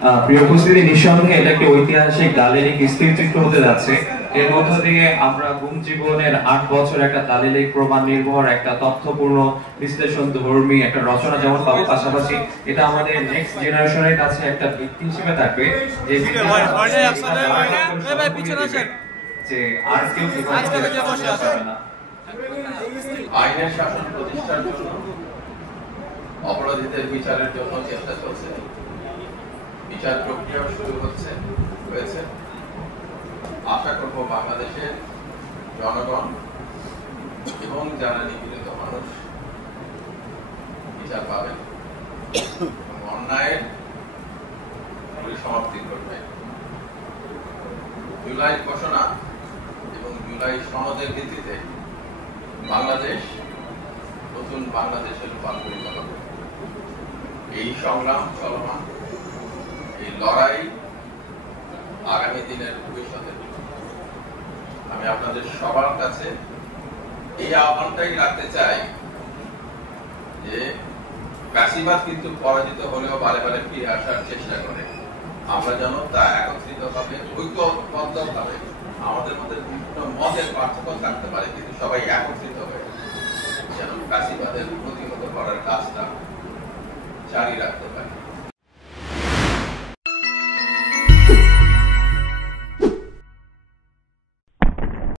প্রিয় উপস্থিতি, নিঃসন্দেহে এটা একটি ঐতিহাসিক দালিলিক স্থিরচিত্র হতে যাচ্ছে। এর মধ্য দিয়ে আমরা গুম জীবনের 8 বছর একটা দালিলিক প্রমাণ নির্ভর একটা তথ্যপূর্ণ বিশ্লেষণ ধর্মী একটা রচনা যেমন পাবো, পাশাপাশি এটা আমাদের নেক্সট জেনারেশনের কাছে একটা ভিত্তি হিসেবে থাকবে যে যে আর কেউ না। আইনের শাসন প্রতিষ্ঠার জন্য অপরাধীদের বিচারের জন্য চেষ্টা চলছে। বিচার প্রক্রিয়া শুরু হয়েছে। আশা করব বাংলাদেশের জনগণ এবং যারা নিপীড়িত মানুষ বিচার পাবেন, অন্যায়ের পরিসমাপ্তি করবে। জুলাই ঘোষণা এবং জুলাই সনদের ভিত্তিতে বাংলাদেশ নতুন বাংলাদেশে রূপান্তরিত হবে। এই সংগ্রাম চলমান, এই লড়াই আগামী দিনের ভবিষ্যতের। আমি আপনাদের সবার কাছে এই আহ্বানটাই রাখতে চাই যে ফ্যাসিবাদ কিন্তু পরাজিত হলেও বারে বারে ফিরে আসার চেষ্টা করে। আমরা যেন তা একত্রিত ভাবে ঐক্যবদ্ধ ভাবে, আমাদের মধ্যে বিভিন্ন মতের পার্থক্য থাকতে পারে, কিন্তু সবাই একত্রিত হয়ে যেন ফ্যাসিবাদের প্রতিহত করার কাজটা জারি রাখতে পারি।